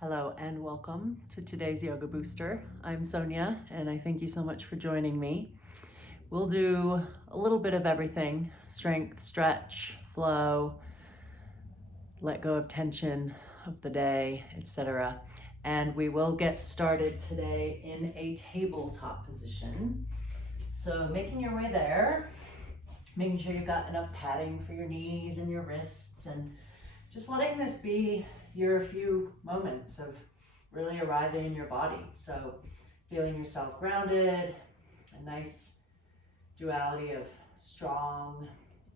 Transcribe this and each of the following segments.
Hello and welcome to today's Yoga Booster. I'm Sonia and I thank you so much for joining me. We'll do a little bit of everything: strength, stretch, flow, let go of tension of the day, etc. And we will get started today in a tabletop position. So making your way there, making sure you've got enough padding for your knees and your wrists, and just letting this be your few moments of really arriving in your body. So feeling yourself grounded, a nice duality of strong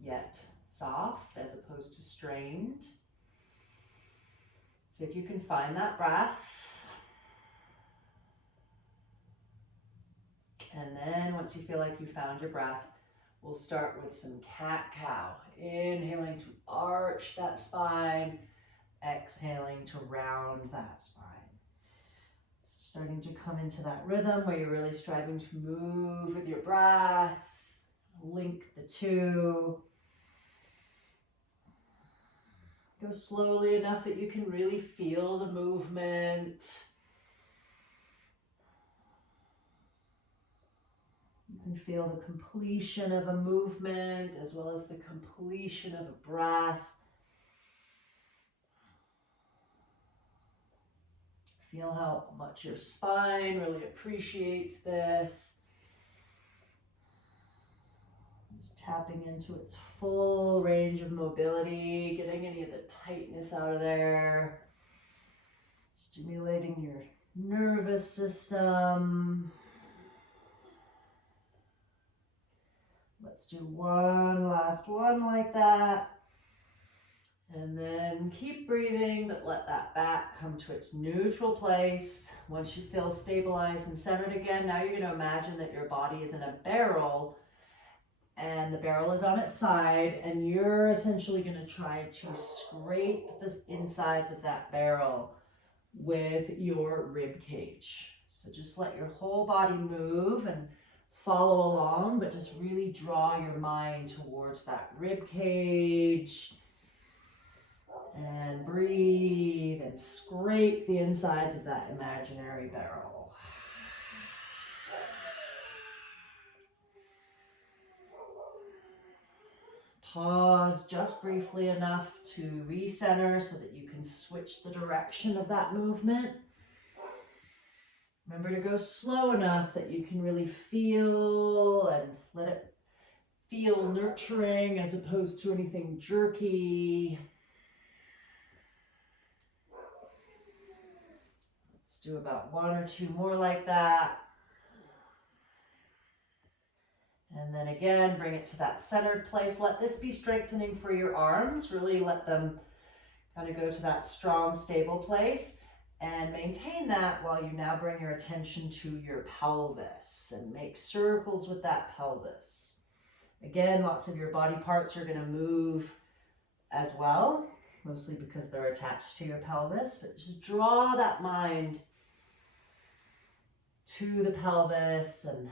yet soft as opposed to strained. See if you can find that breath. And then once you feel like you found your breath, we'll start with some cat-cow. Inhaling to arch that spine, exhaling to round that spine. Starting to come into that rhythm where you're really striving to move with your breath, link the two. Go slowly enough that you can really feel the movement. You can feel the completion of a movement as well as the completion of a breath. Feel how much your spine really appreciates this. Just tapping into its full range of mobility, getting any of the tightness out of there. Stimulating your nervous system. Let's do one last one like that. And then keep breathing, but let that back come to its neutral place. Once you feel stabilized and centered again, now you're going to imagine that your body is in a barrel and the barrel is on its side, and you're essentially going to try to scrape the insides of that barrel with your rib cage. So just let your whole body move and follow along, but just really draw your mind towards that rib cage. And breathe and scrape the insides of that imaginary barrel. Pause just briefly enough to recenter so that you can switch the direction of that movement. Remember to go slow enough that you can really feel and let it feel nurturing as opposed to anything jerky. Let's do about one or two more like that. And then again, bring it to that centered place. Let this be strengthening for your arms. Really let them kind of go to that strong, stable place. And maintain that while you now bring your attention to your pelvis and make circles with that pelvis. Again, lots of your body parts are going to move as well, mostly because they're attached to your pelvis. But just draw that mind to the pelvis and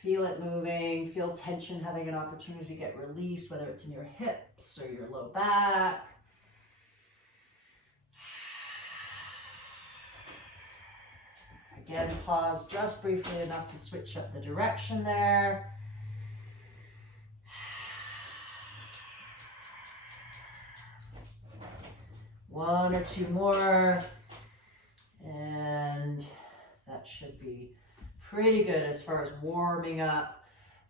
feel it moving, feel tension having an opportunity to get released, whether it's in your hips or your low back. Again, pause just briefly enough to switch up the direction there. One or two more, and that should be pretty good as far as warming up.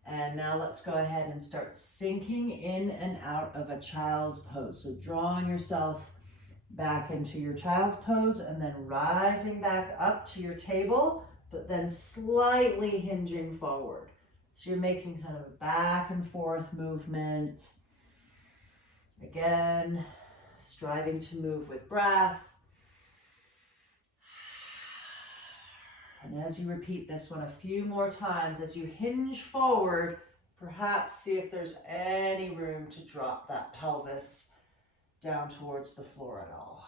And now let's go ahead and start sinking in and out of a child's pose. So drawing yourself back into your child's pose and then rising back up to your table, but then slightly hinging forward. So you're making kind of a back and forth movement. Again, striving to move with breath. And as you repeat this one a few more times, as you hinge forward, perhaps see if there's any room to drop that pelvis down towards the floor at all.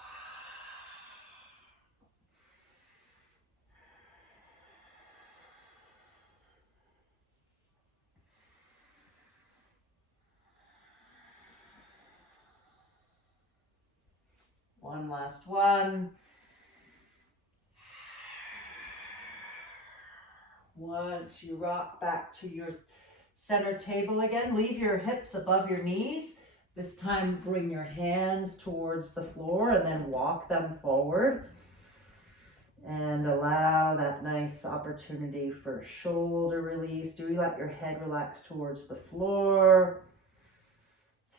One last one. Once you rock back to your center table again, leave your hips above your knees. This time, bring your hands towards the floor and then walk them forward. And allow that nice opportunity for shoulder release. Do you let your head relax towards the floor?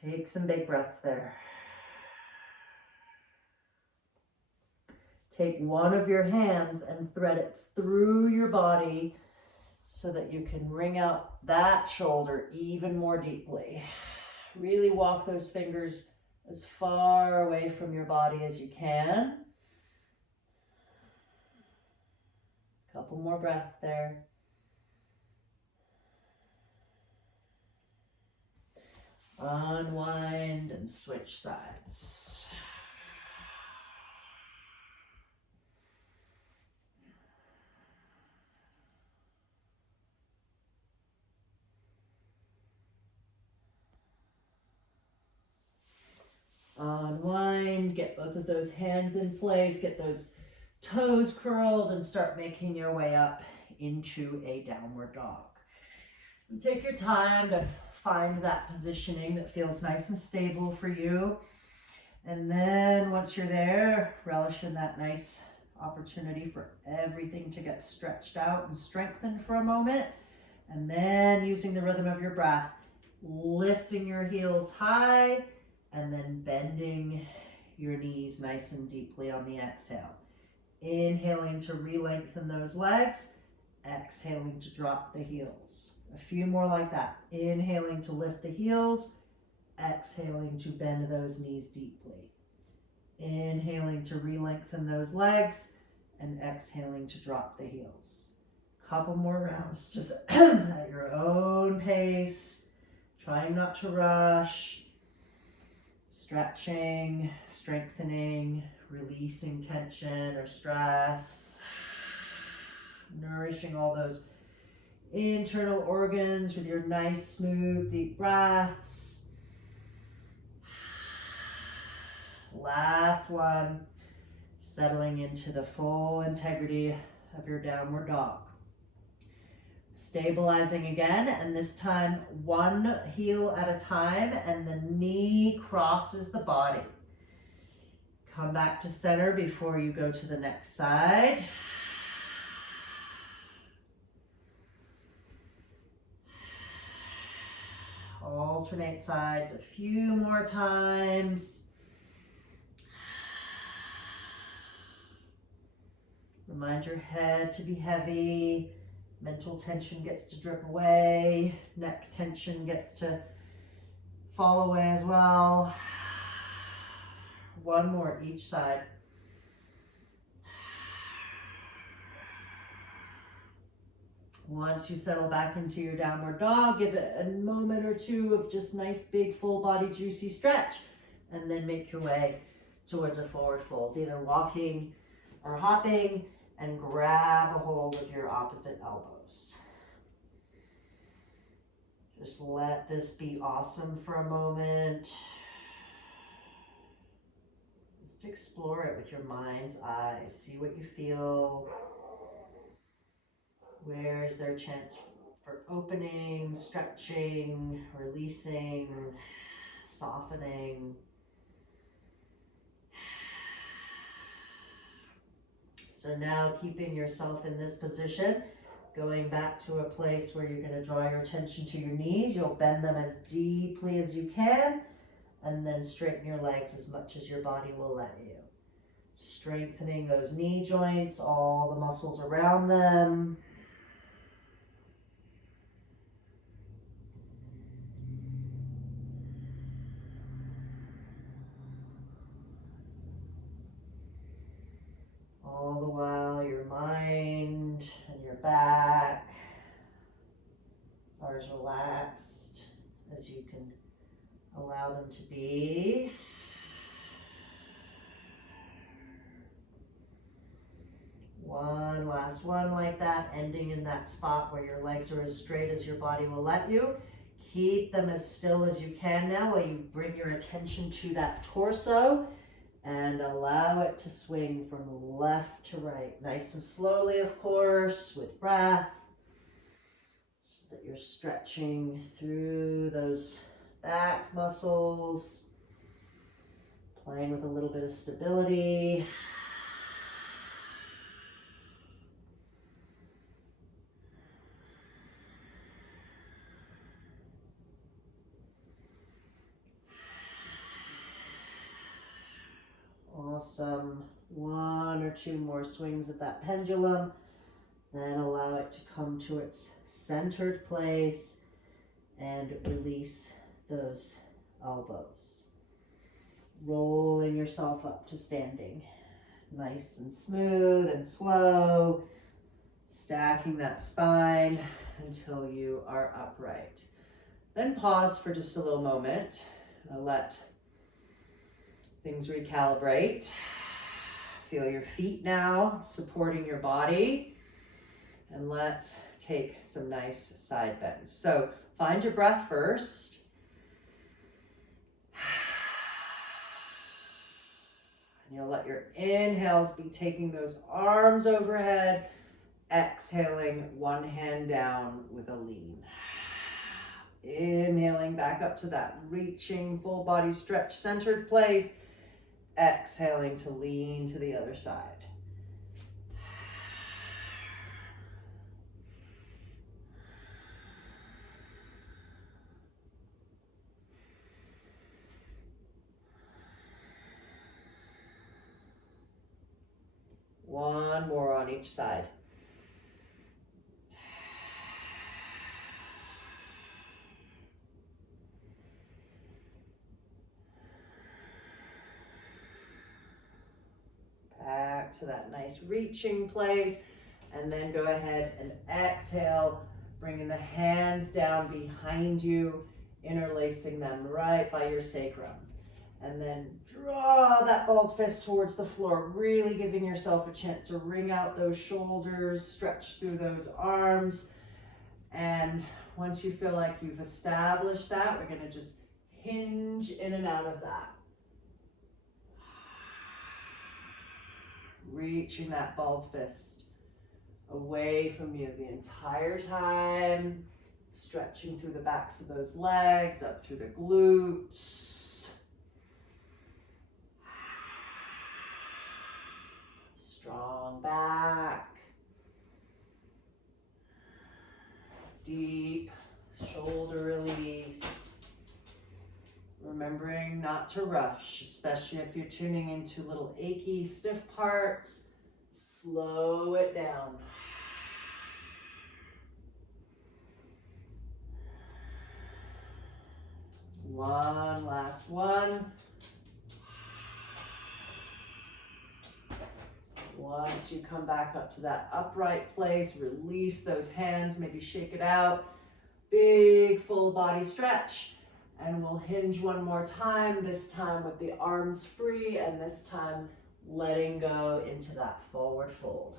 Take some big breaths there. Take one of your hands and thread it through your body so that you can wring out that shoulder even more deeply. Really walk those fingers as far away from your body as you can. Couple more breaths there. Unwind and switch sides. Unwind, get both of those hands in place, get those toes curled, and start making your way up into a downward dog. And take your time to find that positioning that feels nice and stable for you. And then once you're there, relish in that nice opportunity for everything to get stretched out and strengthened for a moment. And then using the rhythm of your breath, lifting your heels high and then bending your knees nice and deeply on the exhale. Inhaling to re-lengthen those legs, exhaling to drop the heels. A few more like that. Inhaling to lift the heels, exhaling to bend those knees deeply. Inhaling to re-lengthen those legs, and exhaling to drop the heels. Couple more rounds, just at your own pace, trying not to rush. Stretching, strengthening, releasing tension or stress, nourishing all those internal organs with your nice, smooth, deep breaths. Last one, settling into the full integrity of your downward dog. Stabilizing again, and this time one heel at a time, and the knee crosses the body. Come back to center before you go to the next side. Alternate sides a few more times. Remind your head to be heavy. Mental tension gets to drip away. Neck tension gets to fall away as well. One more each side. Once you settle back into your downward dog, give it a moment or two of just nice, big, full body, juicy stretch, and then make your way towards a forward fold, either walking or hopping, and grab a hold of your opposite elbows. Just let this be awesome for a moment. Just explore it with your mind's eye. See what you feel. Where is there a chance for opening, stretching, releasing, softening? So now, keeping yourself in this position, going back to a place where you're going to draw your attention to your knees. You'll bend them as deeply as you can, and then straighten your legs as much as your body will let you. Strengthening those knee joints, all the muscles around them. All the while, your mind and your back are as relaxed as you can allow them to be. One last one like that, ending in that spot where your legs are as straight as your body will let you. Keep them as still as you can now while you bring your attention to that torso. And allow it to swing from left to right. Nice and slowly, of course, with breath. so that you're stretching through those back muscles, playing with a little bit of stability. Awesome. 1 or 2 more swings of that pendulum. Then allow it to come to its centered place and release those elbows. Rolling yourself up to standing. Nice and smooth and slow. Stacking that spine until you are upright. Then pause for just a little moment. Let things recalibrate. Feel your feet now supporting your body. And let's take some nice side bends. So find your breath first. And you'll let your inhales be taking those arms overhead. Exhaling, one hand down with a lean. Inhaling back up to that reaching full body stretch centered place. Exhaling to lean to the other side. One more on each side. Back to that nice reaching place, and then go ahead and exhale, bringing the hands down behind you, interlacing them right by your sacrum. And then draw that balled fist towards the floor, really giving yourself a chance to wring out those shoulders, stretch through those arms. And once you feel like you've established that, we're going to just hinge in and out of that. Reaching that balled fist away from you the entire time, stretching through the backs of those legs, up through the glutes. Strong back. Deep shoulder release. Remembering not to rush, especially if you're tuning into little achy, stiff parts. Slow it down. One last one. Once you come back up to that upright place, release those hands, maybe shake it out. Big full body stretch. And we'll hinge one more time, this time with the arms free, and this time letting go into that forward fold.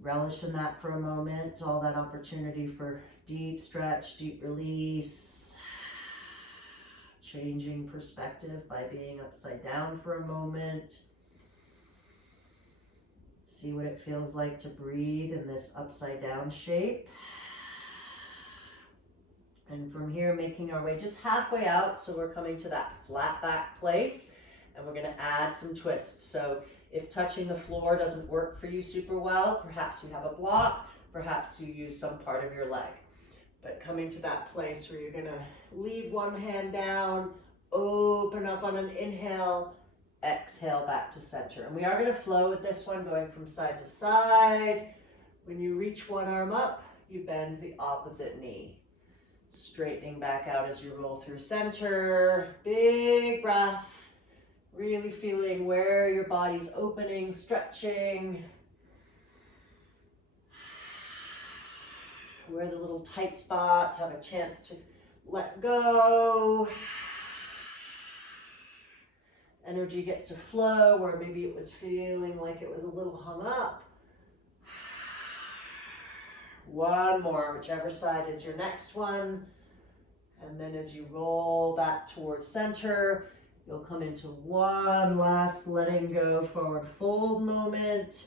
Relish in that for a moment, all that opportunity for deep stretch, deep release. Changing perspective by being upside down for a moment. See what it feels like to breathe in this upside down shape. And from here, making our way just halfway out. So we're coming to that flat back place, and we're going to add some twists. So if touching the floor doesn't work for you super well, perhaps you have a block, perhaps you use some part of your leg. But coming to that place where you're going to leave one hand down, open up on an inhale, exhale back to center. And we are going to flow with this one, going from side to side. When you reach one arm up, you bend the opposite knee. Straightening back out as you roll through center. Big breath. Really feeling where your body's opening, stretching. Where the little tight spots have a chance to let go. Energy gets to flow where maybe it was feeling like it was a little hung up. One more, whichever side is your next one. And then as you roll back towards center, you'll come into one last letting go forward fold moment.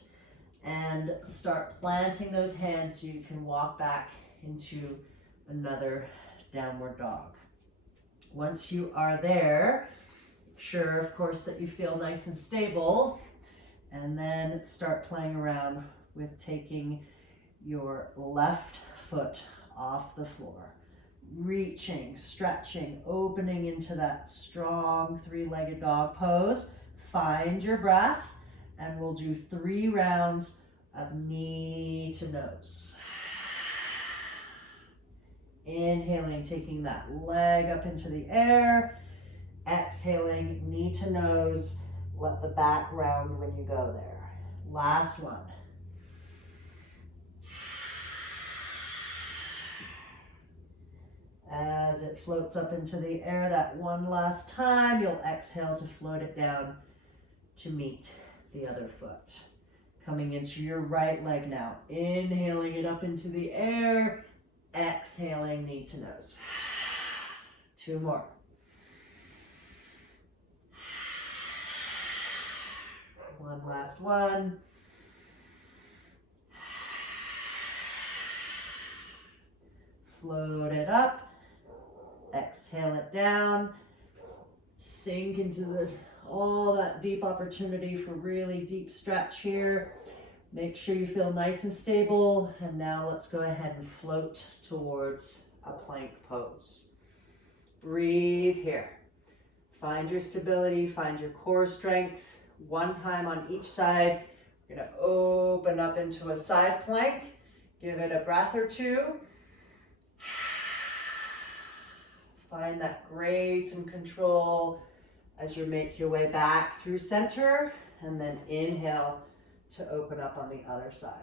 And start planting those hands so you can walk back into another downward dog. Once you are there, make sure, of course, that you feel nice and stable, and then start playing around with taking your left foot off the floor. Reaching, stretching, opening into that strong three-legged dog pose. Find your breath, and we'll do 3 rounds of knee to nose. Inhaling, taking that leg up into the air. Exhaling, knee to nose. Let the back round when you go there. Last one. As it floats up into the air that one last time, you'll exhale to float it down to meet the other foot. Coming into your right leg now. Inhaling it up into the air. Exhaling, knee to nose. 2 more. One last one. Float it up. Exhale it down. Sink into all that deep opportunity for really deep stretch here. Make sure you feel nice and stable. And now let's go ahead and float towards a plank pose. Breathe here. Find your stability, find your core strength. One time on each side. We're gonna open up into a side plank. Give it a breath or 2. Find that grace and control as you make your way back through center, and then inhale to open up on the other side.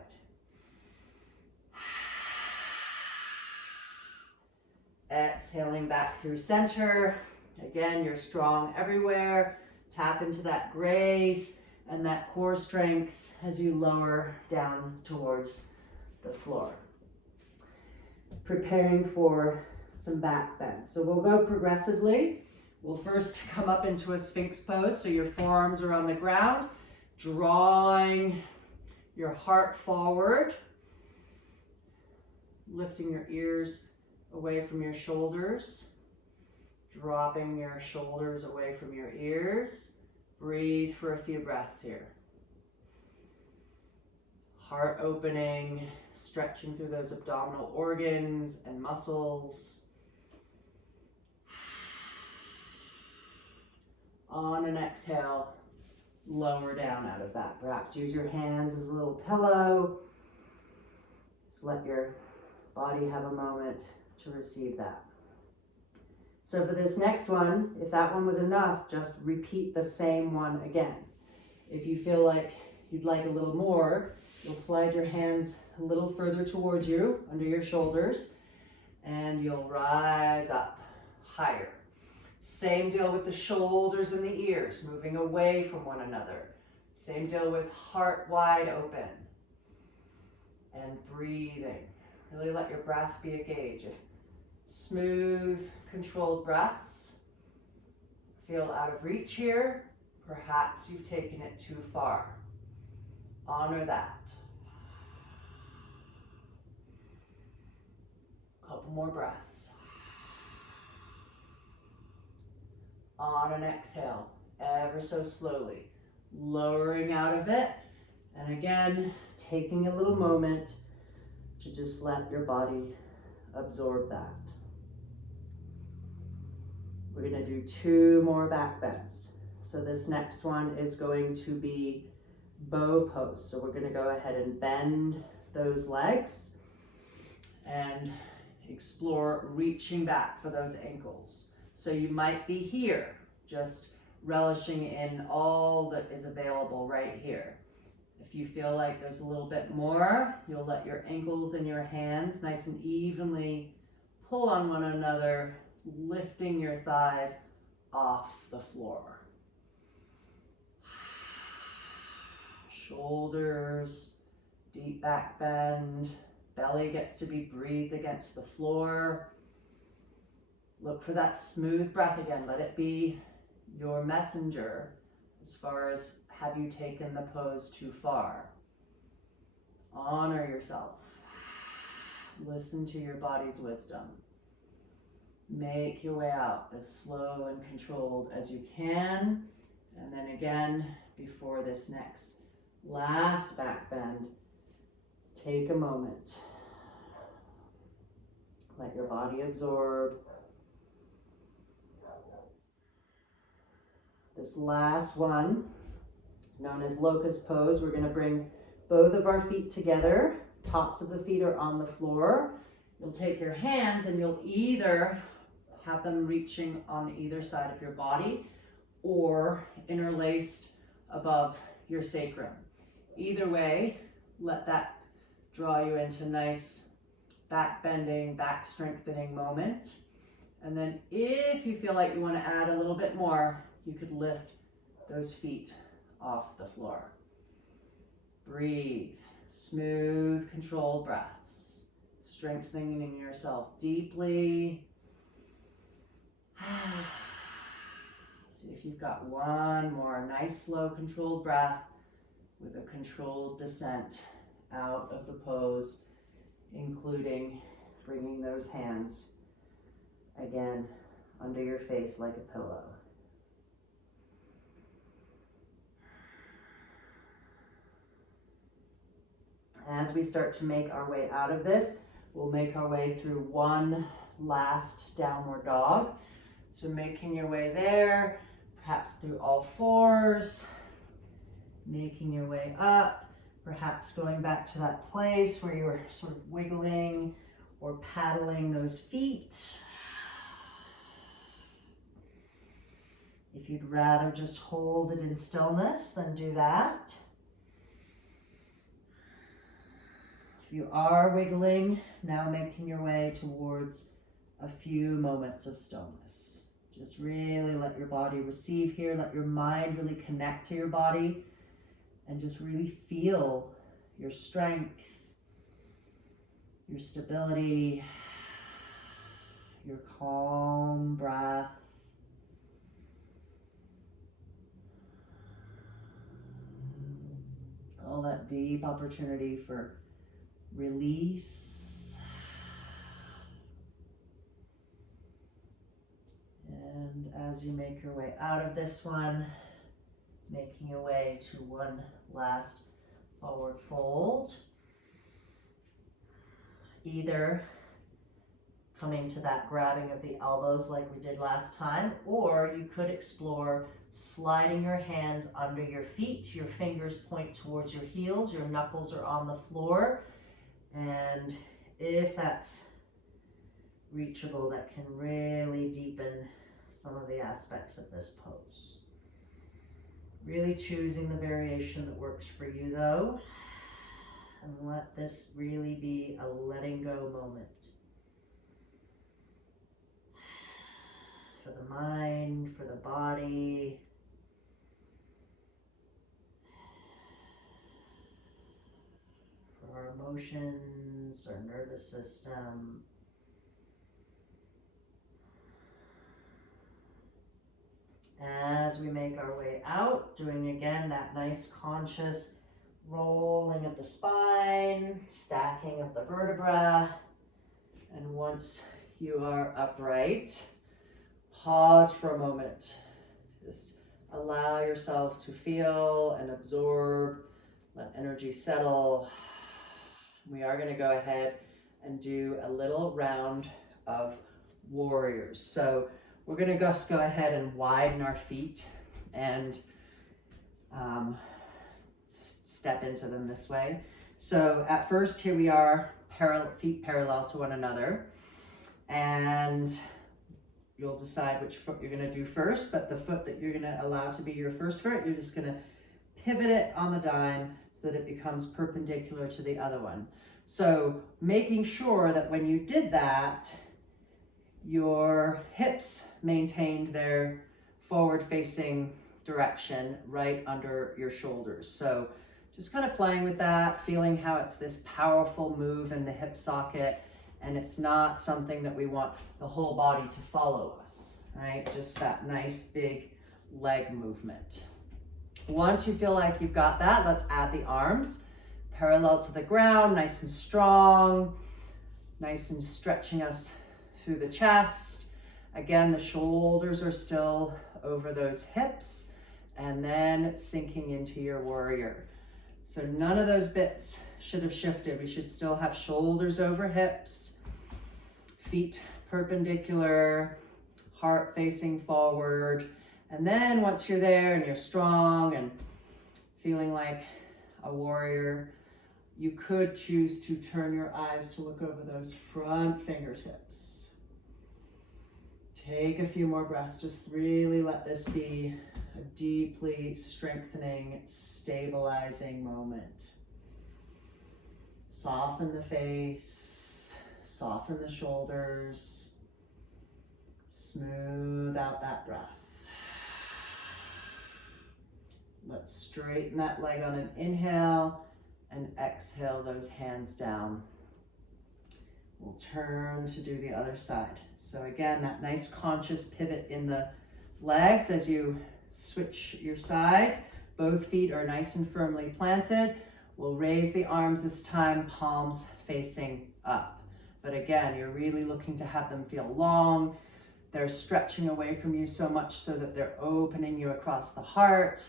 Exhaling back through center. Again, you're strong everywhere. Tap into that grace and that core strength as you lower down towards the floor. Preparing for some back bends. So we'll go progressively. We'll first come up into a Sphinx pose. So your forearms are on the ground, drawing your heart forward, lifting your ears away from your shoulders, dropping your shoulders away from your ears. Breathe for a few breaths here. Heart opening, stretching through those abdominal organs and muscles. On an exhale, lower down out of that. Perhaps use your hands as a little pillow. Just let your body have a moment to receive that. So for this next one, if that one was enough, just repeat the same one again. If you feel like you'd like a little more, you'll slide your hands a little further towards you, under your shoulders, and you'll rise up higher. Same deal with the shoulders and the ears, moving away from one another. Same deal with heart wide open. And breathing. Really let your breath be a gauge. If smooth, controlled breaths feel out of reach here, perhaps you've taken it too far. Honor that. Couple more breaths. On an exhale, ever so slowly, lowering out of it. And again, taking a little moment to just let your body absorb that. We're gonna do 2 more back bends. So this next one is going to be bow pose. So we're gonna go ahead and bend those legs and explore reaching back for those ankles. So you might be here, just relishing in all that is available right here. If you feel like there's a little bit more, you'll let your ankles and your hands nice and evenly pull on one another, lifting your thighs off the floor. Shoulders, deep back bend, belly gets to be breathed against the floor. Look for that smooth breath again. Let it be your messenger as far as have you taken the pose too far. Honor yourself. Listen to your body's wisdom. Make your way out as slow and controlled as you can. And then again, before this next last back bend, take a moment. Let your body absorb. This last one, known as Locust Pose, we're going to bring both of our feet together. Tops of the feet are on the floor. You'll take your hands and you'll either have them reaching on either side of your body or interlaced above your sacrum. Either way, let that draw you into nice back bending, back strengthening moment. And then if you feel like you want to add a little bit more, you could lift those feet off the floor. Breathe, smooth, controlled breaths, strengthening yourself deeply. See if you've got one more nice, slow, controlled breath with a controlled descent out of the pose, including bringing those hands again under your face like a pillow. As we start to make our way out of this, we'll make our way through one last downward dog. So making your way there, perhaps through all fours, making your way up, perhaps going back to that place where you were sort of wiggling or paddling those feet. If you'd rather just hold it in stillness, then do that. If you are wiggling, now making your way towards a few moments of stillness. Just really let your body receive here, let your mind really connect to your body, and just really feel your strength, your stability, your calm breath. All that deep opportunity for release. And as you make your way out of this one, making your way to one last forward fold. Either coming to that grabbing of the elbows like we did last time, or you could explore sliding your hands under your feet. Your fingers point towards your heels, your knuckles are on the floor. And if that's reachable, that can really deepen some of the aspects of this pose. Really choosing the variation that works for you though, and let this really be a letting go moment. For the mind, for the body. For our emotions, our nervous system. As we make our way out, doing again that nice conscious rolling of the spine, stacking of the vertebra. And once you are upright, pause for a moment. Just allow yourself to feel and absorb, let energy settle. We are going to go ahead and do a little round of warriors. So we're going to just go ahead and widen our feet and step into them this way. So at first, here we are, feet parallel to one another. And you'll decide which foot you're going to do first, but the foot that you're going to allow to be your first foot, you're just going to pivot it on the dime so that it becomes perpendicular to the other one. So making sure that when you did that, your hips maintained their forward-facing direction right under your shoulders. So just kind of playing with that, feeling how it's this powerful move in the hip socket, and it's not something that we want the whole body to follow us, right? Just that nice big leg movement. Once you feel like you've got that, let's add the arms parallel to the ground, nice and strong, nice and stretching us through the chest. Again, the shoulders are still over those hips, and then sinking into your warrior. So none of those bits should have shifted. We should still have shoulders over hips, feet perpendicular, heart facing forward. And then once you're there and you're strong and feeling like a warrior, you could choose to turn your eyes to look over those front fingertips. Take a few more breaths. Just really let this be a deeply strengthening, stabilizing moment. Soften the face, soften the shoulders, smooth out that breath. Let's straighten that leg on an inhale and exhale those hands down. We'll turn to do the other side. So again, that nice conscious pivot in the legs as you switch your sides. Both feet are nice and firmly planted. We'll raise the arms this time, palms facing up. But again, you're really looking to have them feel long. They're stretching away from you so much so that they're opening you across the heart.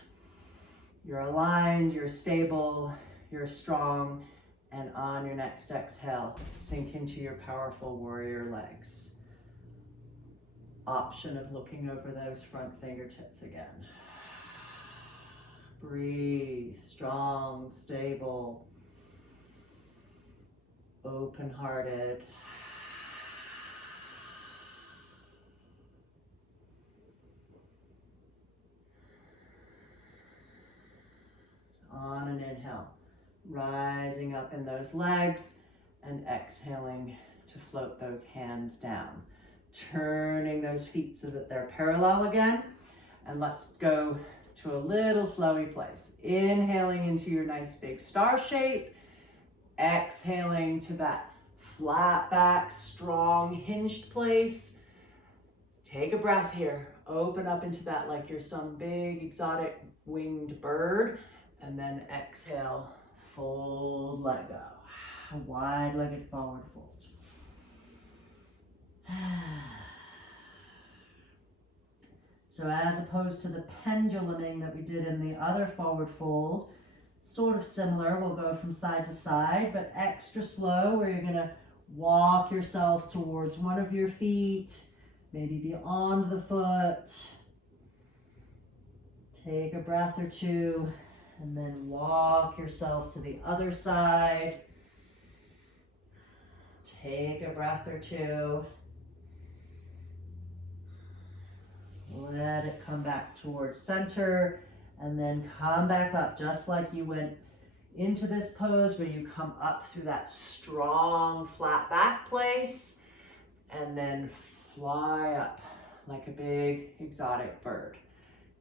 You're aligned, you're stable, you're strong, and on your next exhale, sink into your powerful warrior legs. Option of looking over those front fingertips again. Breathe, strong, stable, open-hearted. On an inhale, rising up in those legs and exhaling to float those hands down. Turning those feet so that they're parallel again. And let's go to a little flowy place. Inhaling into your nice big star shape. Exhaling to that flat back, strong, hinged place. Take a breath here. Open up into that like you're some big exotic winged bird. And then exhale, fold, let go. A wide-legged forward fold. So as opposed to the penduluming that we did in the other forward fold, sort of similar, we'll go from side to side, but extra slow, where you're gonna walk yourself towards one of your feet, maybe beyond the foot. Take a breath or two, and then walk yourself to the other side. Take a breath or two. Let it come back towards center, and then come back up just like you went into this pose, where you come up through that strong flat back place and then fly up like a big exotic bird.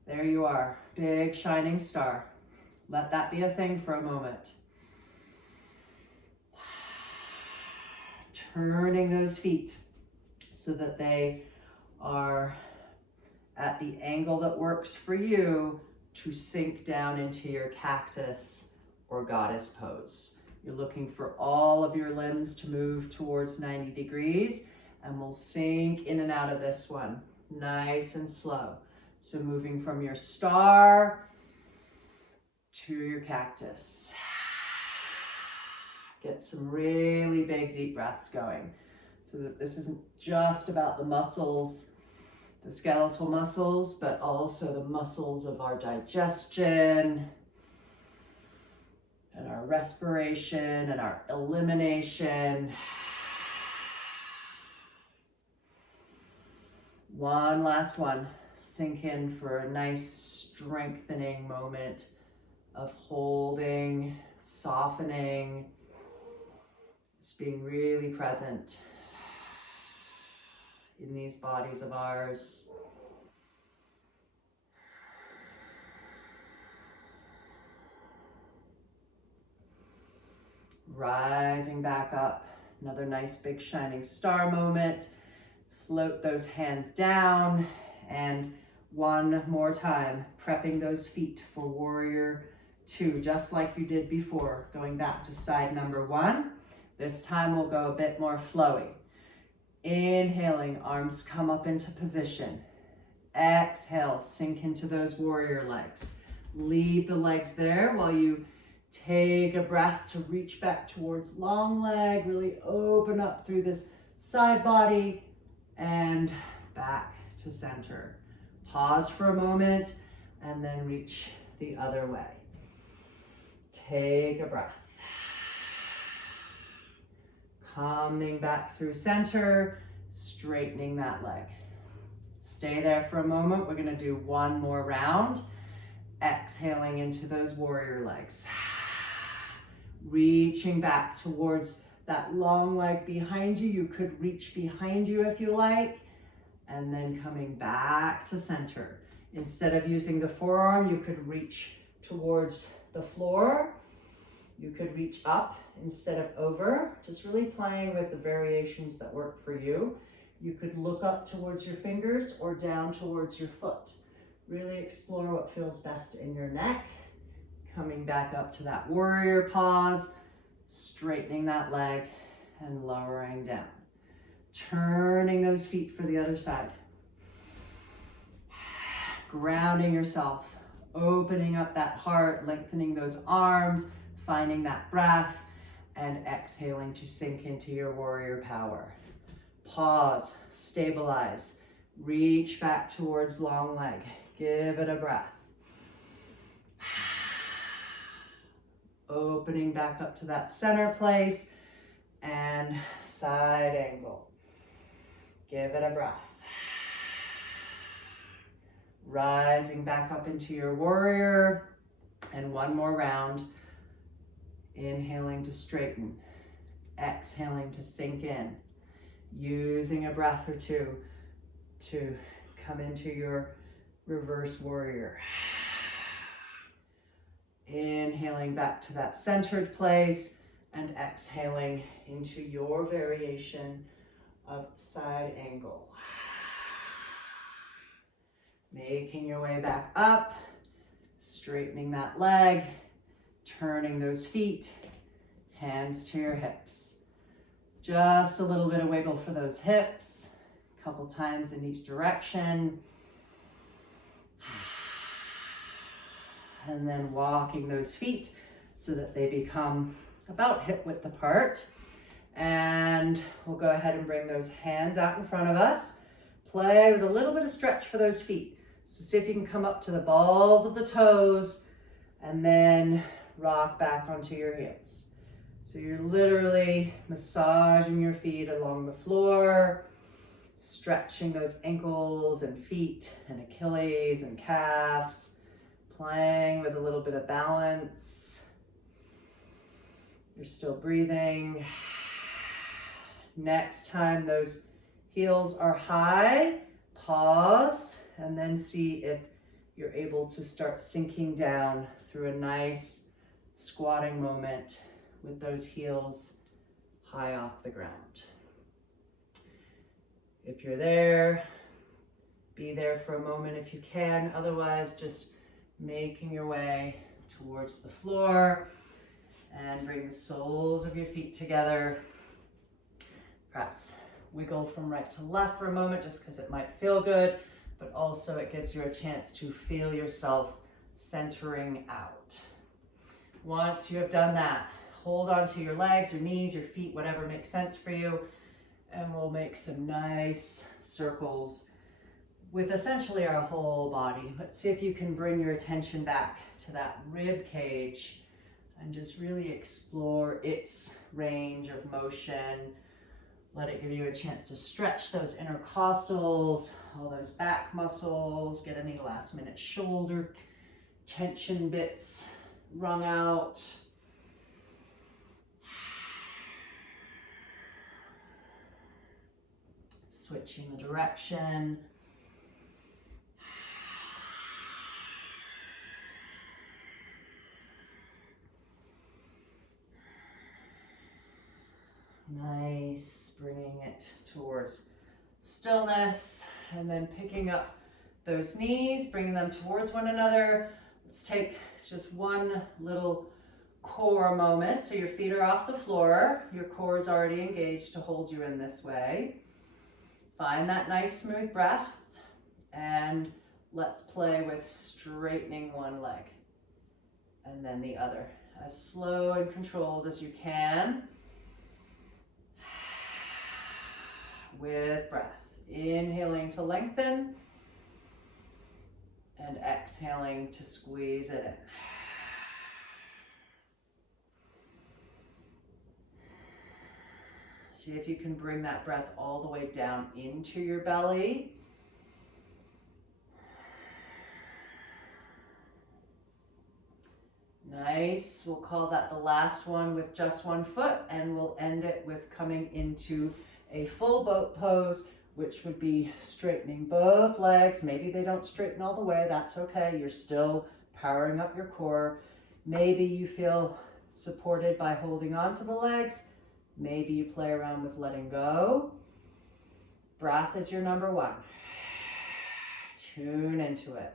There you are, big shining star. Let that be a thing for a moment. Turning those feet so that they are at the angle that works for you to sink down into your cactus or goddess pose. You're looking for all of your limbs to move towards 90 degrees, and we'll sink in and out of this one, nice and slow. So moving from your star to your cactus. Get some really big deep breaths going so that this isn't just about the muscles, the skeletal muscles, but also the muscles of our digestion and our respiration and our elimination. One last one. Sink in for a nice strengthening moment of holding, softening, just being really present in these bodies of ours. Rising back up, another nice big shining star moment. Float those hands down, and one more time, prepping those feet for warrior 2, just like you did before, going back to side number 1. This time we'll go a bit more flowy. Inhaling, arms come up into position. Exhale, sink into those warrior legs. Leave the legs there while you take a breath to reach back towards long leg. Really open up through this side body and back to center. Pause for a moment and then reach the other way. Take a breath. Coming back through center, straightening that leg. Stay there for a moment. We're going to do one more round. Exhaling into those warrior legs. Reaching back towards that long leg behind you. You could reach behind you if you like. And then coming back to center. Instead of using the forearm, you could reach towards the floor. You could reach up instead of over. Just really playing with the variations that work for you. You could look up towards your fingers or down towards your foot. Really explore what feels best in your neck. Coming back up to that warrior pause, straightening that leg and lowering down. Turning those feet for the other side. Grounding yourself, opening up that heart, lengthening those arms, finding that breath, and exhaling to sink into your warrior power. Pause, stabilize, reach back towards long leg. Give it a breath. Opening back up to that center place and side angle. Give it a breath. Rising back up into your warrior and one more round. Inhaling to straighten, exhaling to sink in. Using a breath or two to come into your reverse warrior. Inhaling back to that centered place and exhaling into your variation of side angle. Making your way back up, straightening that leg, turning those feet, hands to your hips. Just a little bit of wiggle for those hips, a couple times in each direction. And then walking those feet so that they become about hip width apart. And we'll go ahead and bring those hands out in front of us. Play with a little bit of stretch for those feet. So see if you can come up to the balls of the toes and then rock back onto your heels. So you're literally massaging your feet along the floor, stretching those ankles and feet and Achilles and calves, playing with a little bit of balance. You're still breathing. Next time those heels are high, pause and then see if you're able to start sinking down through a nice squatting moment with those heels high off the ground. If you're there, be there for a moment if you can. Otherwise, just making your way towards the floor and bring the soles of your feet together. Perhaps wiggle from right to left for a moment just because it might feel good, but also it gives you a chance to feel yourself centering out. Once you have done that, hold on to your legs, your knees, your feet, whatever makes sense for you, and we'll make some nice circles with essentially our whole body. Let's see if you can bring your attention back to that rib cage and just really explore its range of motion. Let it give you a chance to stretch those intercostals, all those back muscles, get any last minute shoulder tension bits wrung out. Switching the direction. Nice, bringing it towards stillness and then picking up those knees, bringing them towards one another. Let's take just one little core moment. So your feet are off the floor. Your core is already engaged to hold you in this way. Find that nice smooth breath, and let's play with straightening one leg and then the other, as slow and controlled as you can. With breath, inhaling to lengthen and exhaling to squeeze it in. See if you can bring that breath all the way down into your belly. Nice. We'll call that the last one with just one foot, and we'll end it with coming into a full boat pose, which would be straightening both legs. Maybe they don't straighten all the way. That's okay. You're still powering up your core. Maybe you feel supported by holding on to the legs. Maybe you play around with letting go. Breath is your number one. Tune into it.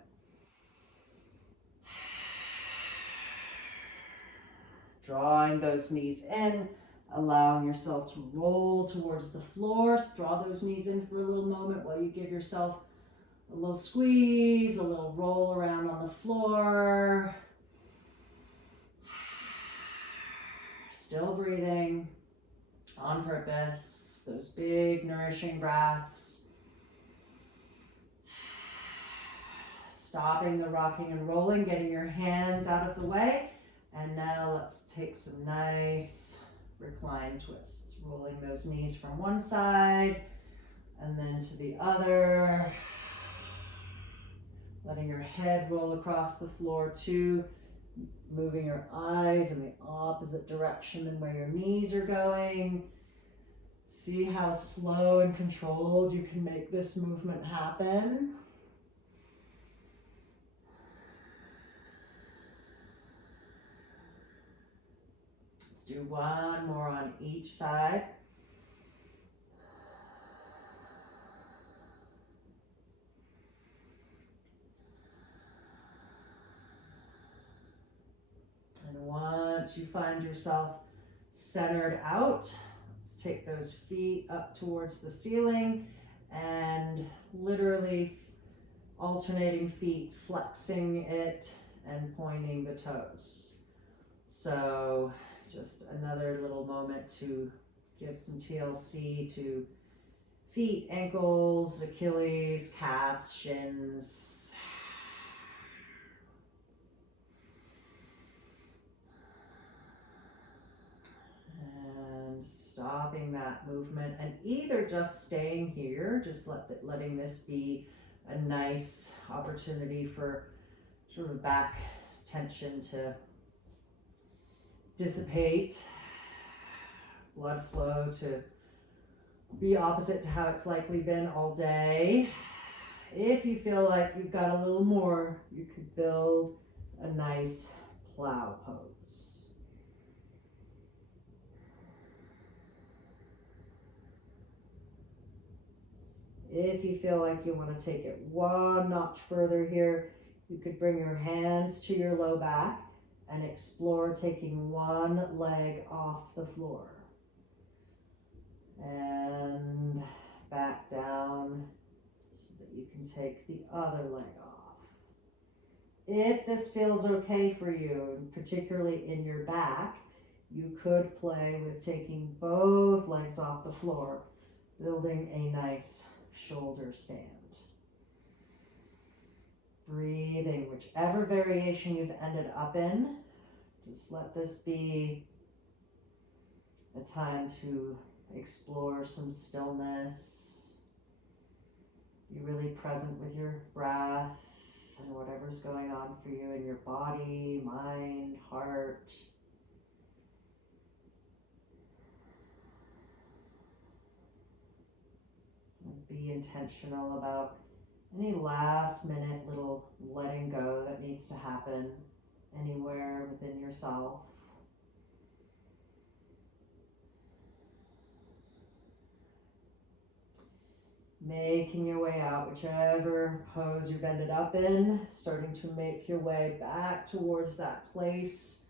Drawing those knees in, allowing yourself to roll towards the floor. Draw those knees in for a little moment while you give yourself a little squeeze, a little roll around on the floor. Still breathing on purpose, those big nourishing breaths. Stopping the rocking and rolling, getting your hands out of the way. And now let's take some nice recline twists. Rolling those knees from one side and then to the other. Letting your head roll across the floor too. Moving your eyes in the opposite direction than where your knees are going. See how slow and controlled you can make this movement happen. Let's do one more on each side. And once you find yourself centered out, let's take those feet up towards the ceiling and literally alternating feet, flexing it and pointing the toes. So just another little moment to give some TLC to feet, ankles, Achilles, calves, shins. And stopping that movement and either just staying here, just letting this be a nice opportunity for sort of back tension to dissipate, blood flow to be opposite to how it's likely been all day. If you feel like you've got a little more, you could build a nice plow pose. If you feel like you want to take it one notch further here, you could bring your hands to your low back and explore taking one leg off the floor. And back down so that you can take the other leg off. If this feels okay for you, and particularly in your back, you could play with taking both legs off the floor, building a nice shoulder stand. Breathing, whichever variation you've ended up in, just let this be a time to explore some stillness. Be really present with your breath and whatever's going on for you in your body, mind, heart. And be intentional about any last minute little letting go that needs to happen anywhere within yourself. Making your way out, whichever pose you've ended up in, starting to make your way back towards that place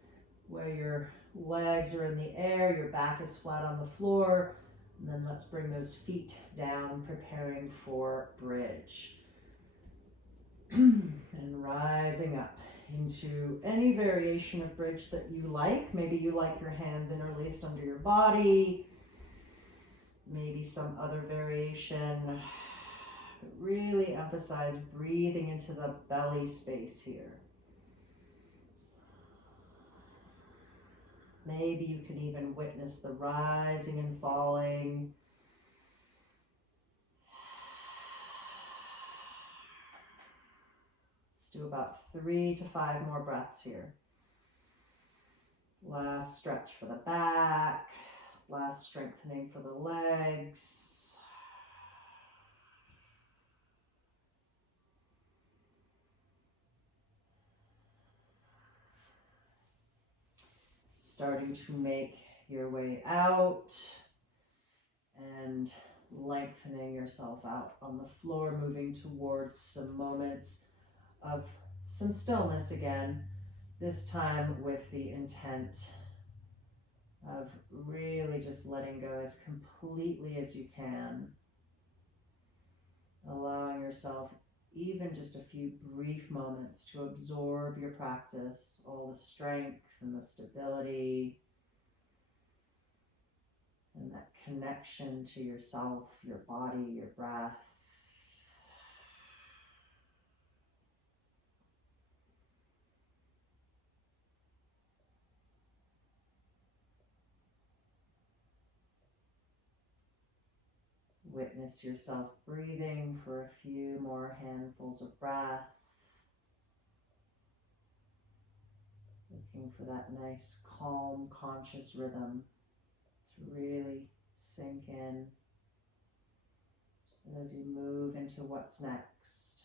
where your legs are in the air, your back is flat on the floor, and then let's bring those feet down, preparing for bridge. And rising up into any variation of bridge that you like. Maybe you like your hands interlaced under your body, maybe some other variation. Really emphasize breathing into the belly space here. Maybe you can even witness the rising and falling. Let's do about 3 to 5 more breaths here. Last stretch for the back. Last strengthening for the legs. Starting to make your way out and lengthening yourself out on the floor, moving towards some moments of some stillness again, this time with the intent of really just letting go as completely as you can, allowing yourself even just a few brief moments to absorb your practice, all the strength and the stability and that connection to yourself, your body, your breath. Witness yourself breathing for a few more handfuls of breath. Looking for that nice, calm, conscious rhythm to really sink in. So as you move into what's next,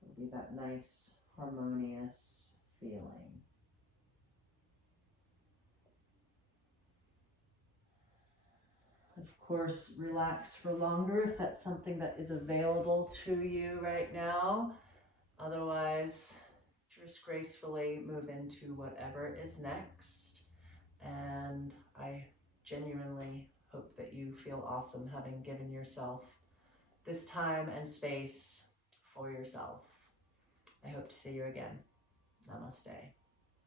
it'll be that nice, harmonious feeling. Of course, relax for longer if that's something that is available to you right now. Otherwise, just gracefully move into whatever is next. And I genuinely hope that you feel awesome having given yourself this time and space for yourself. I hope to see you again. Namaste.